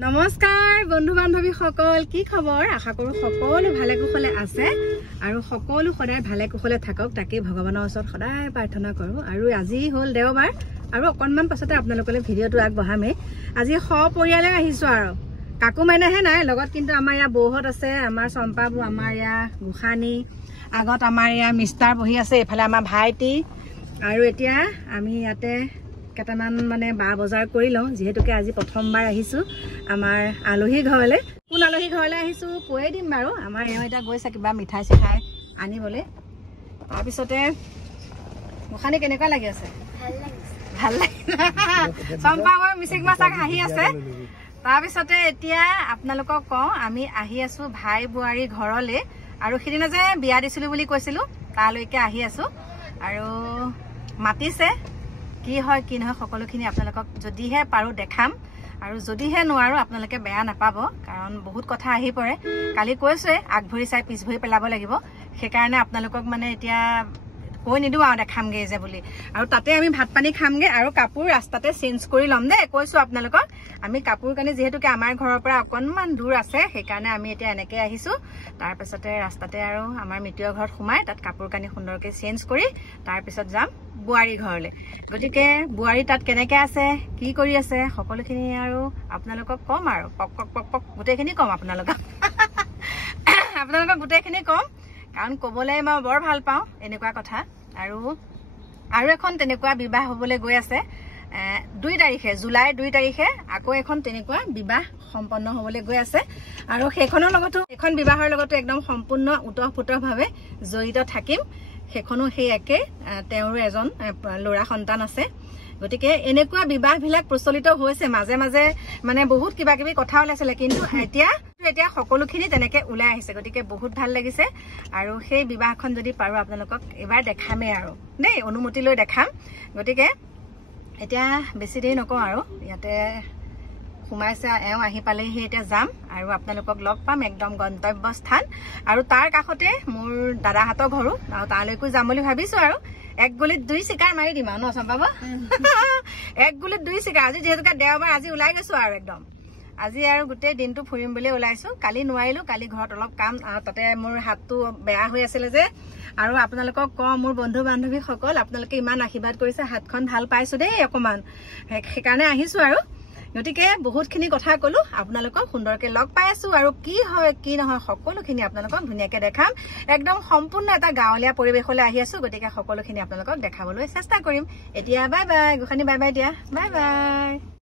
নমস্কাৰ বন্ধু বান্ধৱী সকল, কি খবৰ? আশা কৰো সকলো ভালে কুশলে আছে আৰু সকলো সদায় ভালে কুশলে থাকক, তাকে ভগৱানৰ ওচৰত সদায় প্ৰাৰ্থনা কৰো। আৰু আজি হ'ল দেওবাৰ আৰু অকণমান পাছতে আপোনালোকলৈ ভিডিঅ'টো আগবঢ়ামেই। আজি সপৰিয়ালে আহিছো আৰু কাকো মাইনাহে নাই লগত, কিন্তু আমাৰ ইয়াৰ বৌহত আছে, আমাৰ চম্পাবু, আমাৰ ইয়াৰ গোসানী, আগত আমাৰ ইয়াৰ মিষ্টাৰ বহি আছে, এইফালে আমাৰ ভাইটি। আৰু এতিয়া আমি ইয়াতে কেইটামান মানে বজাৰ কৰি লওঁ, যিহেতুকে আজি প্ৰথমবাৰ আহিছো আমাৰ আলহী ঘৰলৈ। কোন আলহী ঘৰলৈ আহিছো কৈয়ে দিম বাৰু। আমাৰ এওঁ এতিয়া গৈছে কিবা মিঠাই চিঠাই আনিবলৈ। তাৰপিছতে গোসানী কেনেকুৱা লাগি আছে? ভাল লাগিছে। চম্পা মই মিচিক মাছাক হাঁহি আছে। তাৰপিছতে এতিয়া আপোনালোকক কওঁ, আমি আহি আছো ভাই বোৱাৰী ঘৰলৈ, আৰু সিদিনা যে বিয়া দিছিলো বুলি কৈছিলো তালৈকে আহি আছো। আৰু মাতিছে, কি হয় কি নহয় সকলোখিনি আপোনালোকক যদিহে পাৰো দেখাম, আৰু যদিহে নোৱাৰো আপোনালোকে বেয়া নাপাব, কাৰণ বহুত কথা আহি পৰে। কালি কৈছোৱে আগভৰি চাই পিছ ভৰি পেলাব লাগিব, সেইকাৰণে আপোনালোকক মানে এতিয়া কৈ নিদিওঁ আৰু দেখামগে যে বুলি। আৰু তাতে আমি ভাত পানী খামগে আৰু কাপোৰ ৰাস্তাতে চেঞ্জ কৰি ল'ম দেই, কৈছো আপোনালোকক। আমি কাপোৰ কানি যিহেতুকে আমাৰ ঘৰৰ পৰা অকণমান দূৰ আছে, সেইকাৰণে আমি এতিয়া এনেকে আহিছো। তাৰপিছতে ৰাস্তাতে আৰু আমাৰ মিতিৰৰ ঘৰত সোমাই তাত কাপোৰ কানি সুন্দৰকে চেঞ্জ কৰি তাৰপিছত যাম বোৱাৰী ঘৰলৈ। গতিকে বোৱাৰী তাত কেনেকে আছে, কি কৰি আছে, সকলোখিনি আৰু আপোনালোকক কম আৰু পক পক পক পক গোটেইখিনি কম আপোনালোকক গোটেইখিনি কম, কাৰণ কবলৈ মই বৰ ভাল পাওঁ এনেকুৱা কথা। আৰু এখন তেনেকুৱা বিবাহ হবলৈ গৈ আছে 2 তাৰিখে, জুলাই 2 তাৰিখে আকৌ এখন তেনেকুৱা বিবাহ সম্পন্ন হবলৈ গৈ আছে। আৰু সেইখনৰ লগতো, এখন বিবাহৰ লগতো একদম সম্পূৰ্ণ ওতঃপ্ৰোতঃভাৱে জড়িত থাকিম। সেইখনো সেই একে, তেওঁৰো এজন ল'ৰা সন্তান আছে। গতিকে এনেকুৱা বিবাহবিলাক প্ৰচলিত হৈছে মাজে মাজে, মানে বহুত কিবা কিবি কথা ওলাইছিলে, কিন্তু এতিয়া সকলোখিনি তেনেকে ওলাই আহিছে। গতিকে বহুত ভাল লাগিছে, আৰু সেই বিবাহখন যদি পাৰো আপোনালোকক এবাৰ দেখামেই আৰু দেই, অনুমতি লৈ দেখাম। গতিকে এতিয়া বেছি দেৰি নকওঁ আৰু, ইয়াতে সোমাইছে, এওঁ আহি পালেহি, এতিয়া যাম আৰু আপোনালোকক লগ পাম একদম গন্তব্যস্থান। আৰু তাৰ কাষতে মোৰ দাদাহঁতৰ ঘৰো, আৰু তালৈকো যাম বুলি ভাবিছো। আৰু এক গুলিত 2 চিকাৰ মাৰি দিম আৰু ন চম্পাবা এক গুলিত 2 চিকাৰ। আজি যিহেতুকে দেওবাৰ, আজি ওলাই গৈছো আৰু একদম আজি আৰু গোটেই দিনটো ফুৰিম বুলি ওলাইছো। কালি নোৱাৰিলো, কালি ঘৰত অলপ কাম, আৰু তাতে মোৰ হাতটো বেয়া হৈ আছিলে যে। আৰু আপোনালোকক কওঁ, মোৰ বন্ধু বান্ধৱী সকল, আপোনালোকে ইমান আশীৰ্বাদ কৰিছে, হাতখন ভাল পাইছো দেই অকমান, সেইকাৰণে আহিছো। আৰু গতিকে বহুতখিনি কথা কলো, আপোনালোকক সুন্দৰকে লগ পাই আছো, আৰু কি হয় কি নহয় সকলোখিনি আপোনালোকক ধুনীয়াকে দেখাম। একদম সম্পূৰ্ণ এটা গাঁৱলীয়া পৰিৱেশলৈ আহি আছো, গতিকে সকলোখিনি আপোনালোকক দেখাবলৈ চেষ্টা কৰিম। এতিয়া বাই বাই গোসানী, বাই বাই দিয়া, বাই বাই।